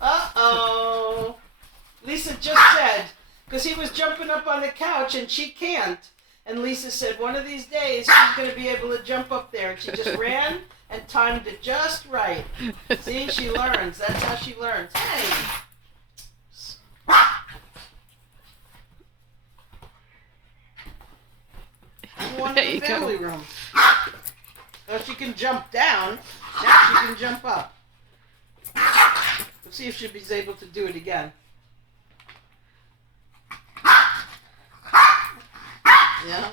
Uh-oh. Lisa just said, because he was jumping up on the couch and she can't. And Lisa said, one of these days she's going to be able to jump up there. And she just ran and timed it just right. See, she learns. That's how she learns. Hey. One in the family room. Well, she can jump down. Now she can jump up. We'll see if she's able to do it again. Yeah.